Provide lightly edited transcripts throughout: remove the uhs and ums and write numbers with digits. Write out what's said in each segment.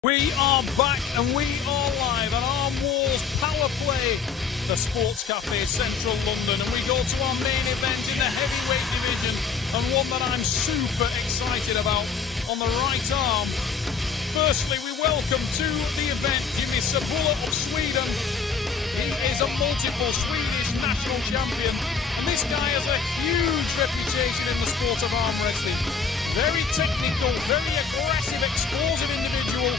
We are back and we are live at Arm Wars Power Play, the Sports Cafe Central London, and we go to our main event in the heavyweight division, and one that I'm super excited about on the right arm. Firstly, we welcome to the event Jimmy CEBULA of Sweden. He is a multiple Swedish national champion, and this guy has a huge reputation in the sport of arm wrestling. Very technical, very aggressive, explosive individual,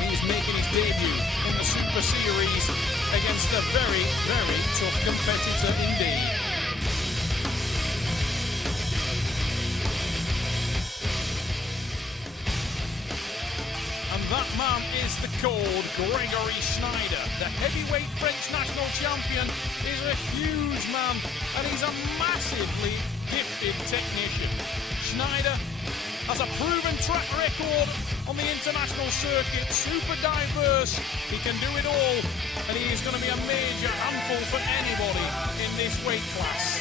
and he's making his debut in the Super Series against a very, very tough competitor indeed. And that man is the code Grégory SCHNEIDER. The heavyweight French national champion is a huge man, and he's a massively gifted technician. SCHNEIDER has a proven track record on the international circuit, super diverse, he can do it all, and he is going to be a major handful for anybody in this weight class.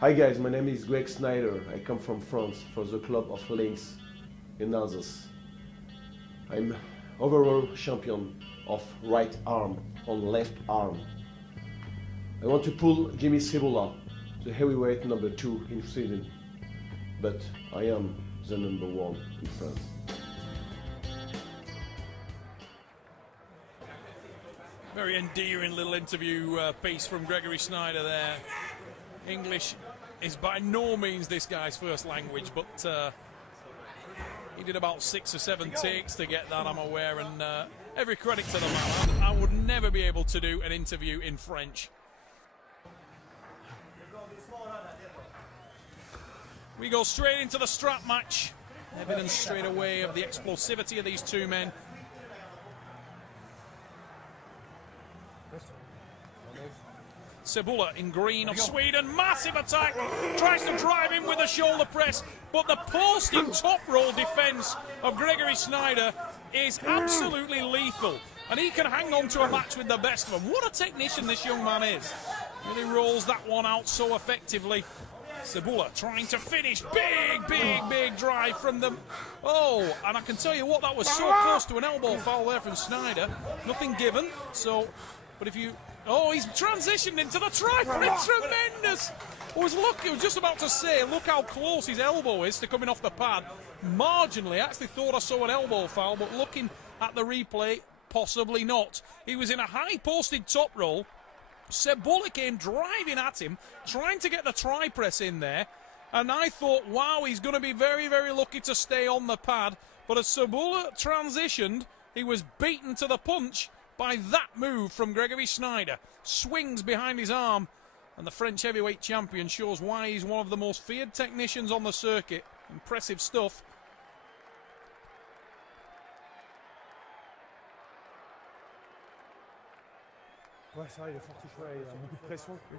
Hi guys, my name is Grégory SCHNEIDER. I come from France for the club of Links in Alsace. I'm overall champion of right arm on left arm. I want to pull Jimmy CEBULA, the heavyweight number 2 in Sweden, but I am the number 1 in France. Very endearing little interview piece from Grégory SCHNEIDER there. English is by no means this guy's first language, but he did about 6 or 7 takes to get that, I'm aware, and every credit to the man. I would never be able to do an interview in French. We go straight into the strap match. Evidence straight away of the explosivity of these two men. CEBULA in green of Sweden, massive attack, tries to drive in with a shoulder press, but the posting top roll defense of Grégory SCHNEIDER is absolutely lethal, and he can hang on to a match with the best of them. What a technician this young man is. Really rolls that one out so effectively. CEBULA trying to finish, big drive from them. Oh, and I can tell you what, that was so close to an elbow foul there from SCHNEIDER. Nothing given, so, but if you, oh, he's transitioned into the tri-press, tremendous. I was just about to say, look how close his elbow is to coming off the pad. Marginally, I actually thought I saw an elbow foul, but looking at the replay, possibly not. He was in a high-posted top roll. CEBULA came driving at him, trying to get the tri-press in there, and I thought, wow, he's going to be very, very lucky to stay on the pad. But as CEBULA transitioned, he was beaten to the punch by that move from Grégory SCHNEIDER. Swings behind his arm, and the French heavyweight champion shows why he's one of the most feared technicians on the circuit. Impressive stuff.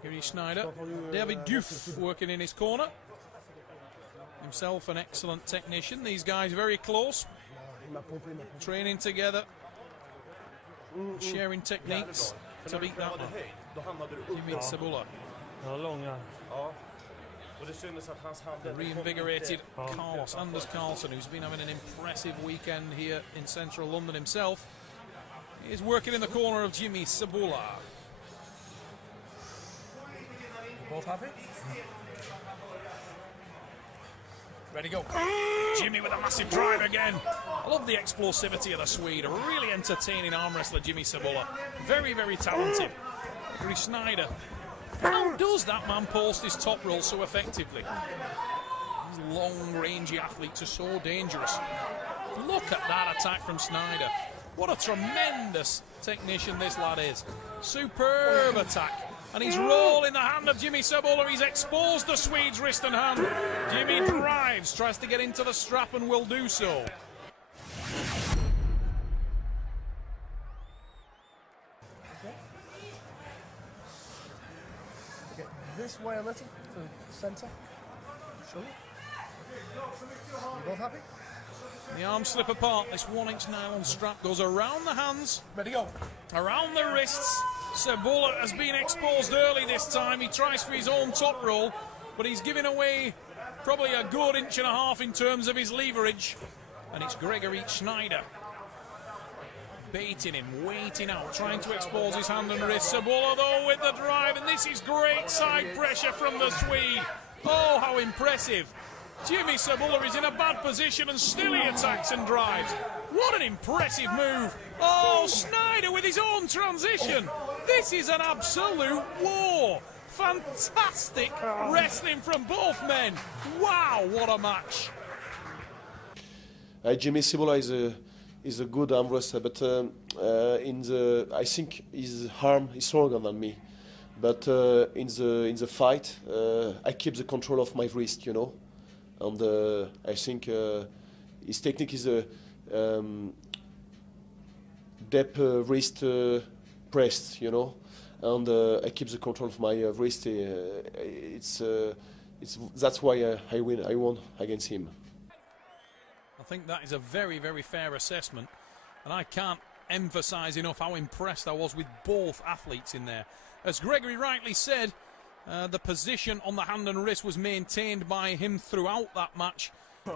Grégory SCHNEIDER, David Diouf working in his corner. Himself an excellent technician. These guys very close, training together, sharing techniques to beat that one. Jimmy CEBULA. The reinvigorated Anders Carlson, who's been having an impressive weekend here in central London himself, is working in the corner of Jimmy CEBULA. Both happy? Ready, go. Jimmy with a massive drive again. I love the explosivity of the Swede. A really entertaining arm wrestler, Jimmy CEBULA. Very, very talented. Grégory SCHNEIDER. How does that man post his top roll so effectively? These long, rangy athletes are so dangerous. Look at that attack from SCHNEIDER. What a tremendous technician this lad is. Superb attack. And he's rolling the hand of Jimmy CEBULA. He's exposed the Swede's wrist and hand. Jimmy drives, tries to get into the strap and will do so. Okay, this way a little to the centre. Shoulder. You both happy? The arms slip apart. This 1-inch nylon strap goes around the hands. Ready, go. Around the wrists. CEBULA has been exposed early this time. He tries for his own top roll, but he's giving away Probably a good inch and a half in terms of his leverage. And it's Grégory SCHNEIDER baiting him, waiting out, trying to expose his hand and wrist. CEBULA though with the drive, and this is great side pressure from the Swede. Oh, how impressive. Jimmy CEBULA is in a bad position and still he attacks and drives. What an impressive move. Oh, SCHNEIDER with his own transition. This is an absolute war. Fantastic wrestling from both men. Wow, what a match. Jimmy CEBULA is a good arm wrestler, but I think his arm is stronger than me. But in the fight, I keep the control of my wrist, you know, and I think his technique is a deep wrist press, you know, and I keep the control of my wrist. That's why I won against him. I think that is a very, very fair assessment, and I can't emphasize enough how impressed I was with both athletes in there. As Grégory rightly said, the position on the hand and wrist was maintained by him throughout that match,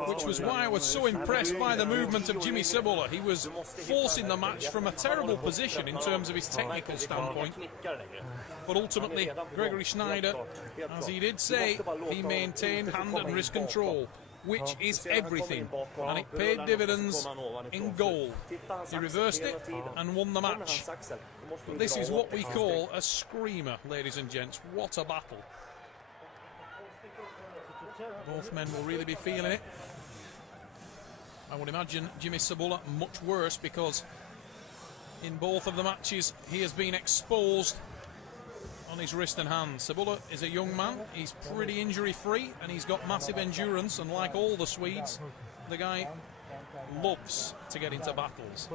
which was why I was so impressed by the movement of Jimmy CEBULA. He was forcing the match from a terrible position in terms of his technical standpoint, but ultimately Grégory SCHNEIDER, as he did say, he maintained hand and wrist control, which is everything, and it paid dividends in goal. He reversed it and won the match. But this is what we call a screamer, ladies and gents. What a battle. Both men will really be feeling it. I would imagine Jimmy CEBULA much worse, because in both of the matches he has been exposed on his wrist and hand. CEBULA is a young man, he's pretty injury free, and he's got massive endurance, and like all the Swedes, the guy loves to get into battles.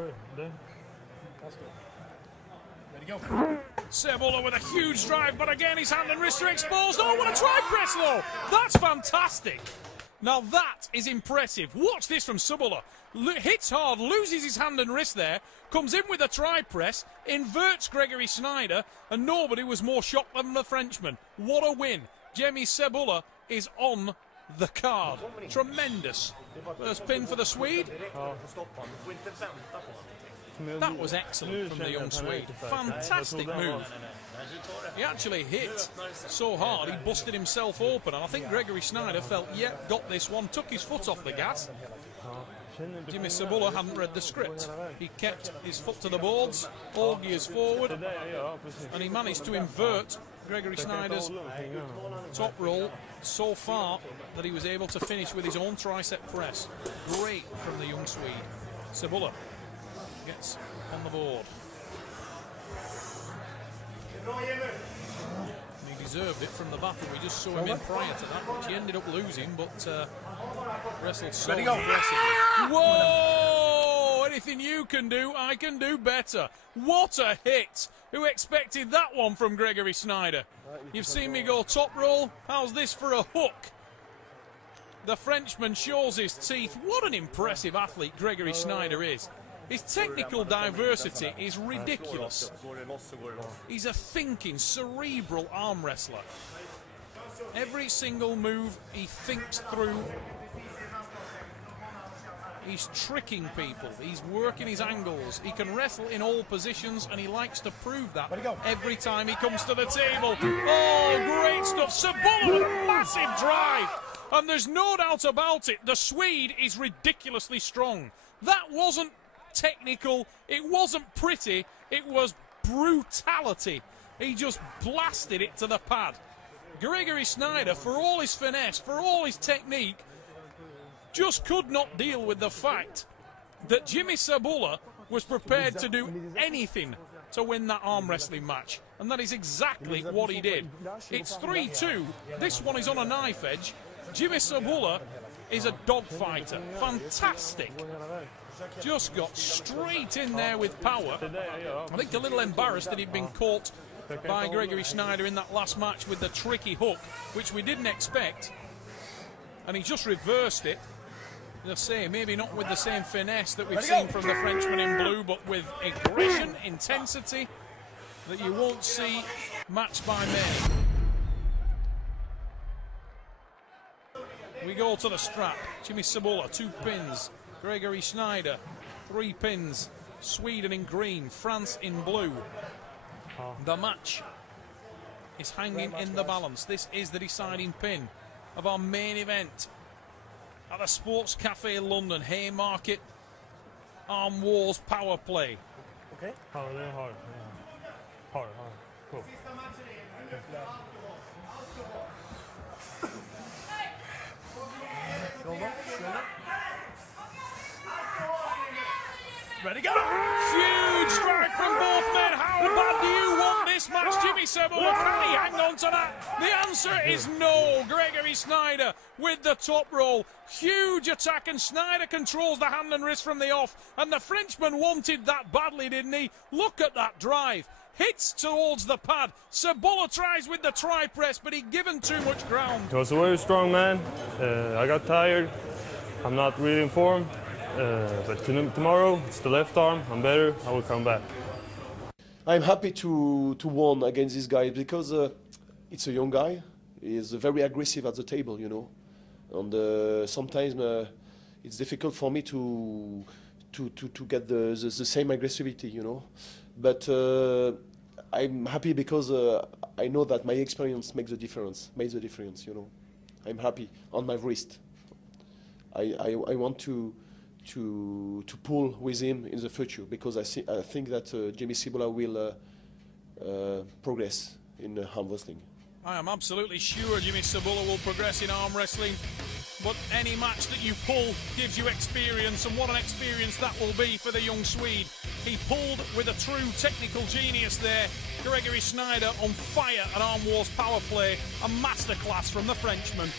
CEBULA with a huge drive, but again his hand and wrist are exposed. Oh, what a tri-press though! That's fantastic. Now that is impressive. Watch this from CEBULA. Hits hard, loses his hand and wrist there, comes in with a tri-press, inverts Grégory SCHNEIDER, and nobody was more shocked than the Frenchman. What a win. Jimmy CEBULA is on the card. Tremendous. First pin for the Swede. That was excellent from the young Swede. Fantastic move. He actually hit so hard he busted himself open, and I think Grégory SCHNEIDER felt, yep, got this one, took his foot off the gas. Jimmy CEBULA hadn't read the script. He kept his foot to the boards, all gears forward, and he managed to invert Grégory SCHNEIDER's top roll so far that he was able to finish with his own tricep press. Great from the young Swede. CEBULA gets on the board. And he deserved it from the battle. We just saw him in prior to that, which he ended up losing, but wrestled so aggressively. Whoa! Anything you can do, I can do better. What a hit! Who expected that one from Grégory SCHNEIDER? You've seen me go top roll. How's this for a hook? The Frenchman shows his teeth. What an impressive athlete Grégory SCHNEIDER is. His technical diversity is ridiculous. He's a thinking, cerebral arm wrestler. Every single move he thinks through. He's tricking people. He's working his angles. He can wrestle in all positions, and he likes to prove that every time he comes to the table. Oh, great stuff. CEBULA with a massive drive. And there's no doubt about it, the Swede is ridiculously strong. That wasn't technical, it wasn't pretty, it was brutality. He just blasted it to the pad. Grégory SCHNEIDER, for all his finesse, for all his technique, just could not deal with the fact that Jimmy CEBULA was prepared to do anything to win that arm wrestling match, and that is exactly what he did. It's 3-2, this one is on a knife edge. Jimmy CEBULA is a dog fighter, fantastic. Just got straight in there with power. I think a little embarrassed that he'd been caught by Grégory SCHNEIDER in that last match with the tricky hook, which we didn't expect. And he just reversed it. As I say, maybe not with the same finesse that we've seen from the Frenchman in blue, but with aggression, intensity that you won't see matched by many. We go to the strap. Jimmy CEBULA, 2 pins. Grégory SCHNEIDER, 3 pins. Sweden in green, France in blue. The match is hanging in the balance. This is the deciding pin of our main event at the Sports Cafe London. Haymarket Arm Wars Power Play. Okay. Hard. Cool. Shoulder. Ready, go! Huge strike from both men. How bad do you want this match, Jimmy CEBULA? Can he hang on to that? The answer is no. Grégory SCHNEIDER with the top roll. Huge attack, and SCHNEIDER controls the hand and wrist from the off. And the Frenchman wanted that badly, didn't he? Look at that drive. Hits towards the pad. CEBULA tries with the tri-press, but he'd given too much ground. He was a very strong man. I got tired. I'm not really in form. But tomorrow, it's the left arm. I'm better. I will come back. I'm happy to win against this guy because it's a young guy. He's very aggressive at the table, you know. And sometimes it's difficult for me to get the same aggressivity, you know. But I'm happy because I know that my experience makes the difference, you know. I'm happy on my wrist. I want to pull with him in the future because I think that Jimmy CEBULA will progress in arm wrestling. I am absolutely sure Jimmy CEBULA will progress in arm wrestling, but any match that you pull gives you experience, and what an experience that will be for the young Swede. He pulled with a true technical genius there. Grégory SCHNEIDER on fire at Arm Wars Power Play, a masterclass from the Frenchman.